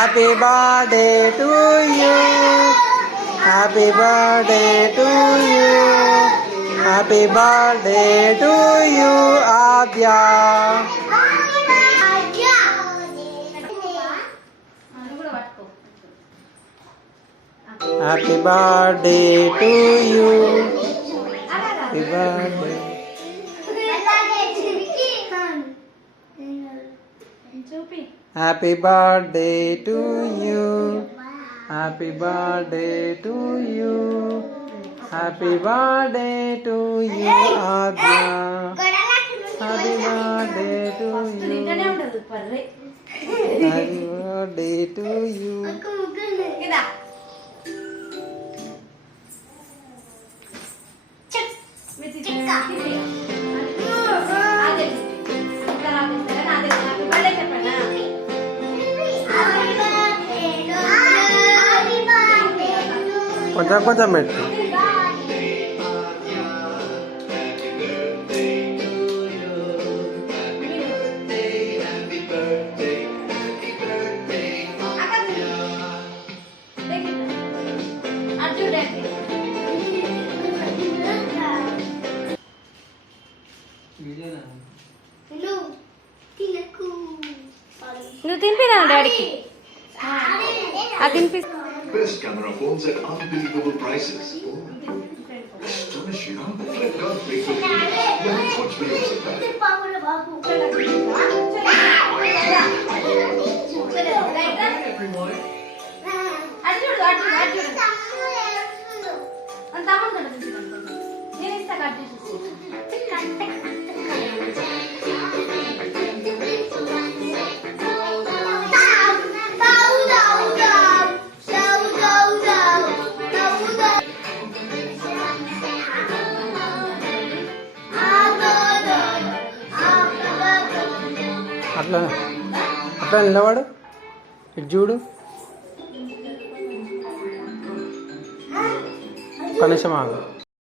Happy birthday to you, happy birthday to you, happy birthday to you Aadya. Happy birthday to you, happy birthday. Happy birthday to you, happy birthday to you, happy birthday to you Adya, happy birthday to you, happy birthday to you. కొంచెం కొంచెం పెట్టు. నువ్వు తినిపినా డాడీకి అది తినిపి. Best camera phones at unbelievable prices. Astonishing, huh? Flipkart Free for you. Yeah, watch videos of that. అట్లా అట్లా నిలవాడు, ఇటు చూడు. కనీసం ఆగు.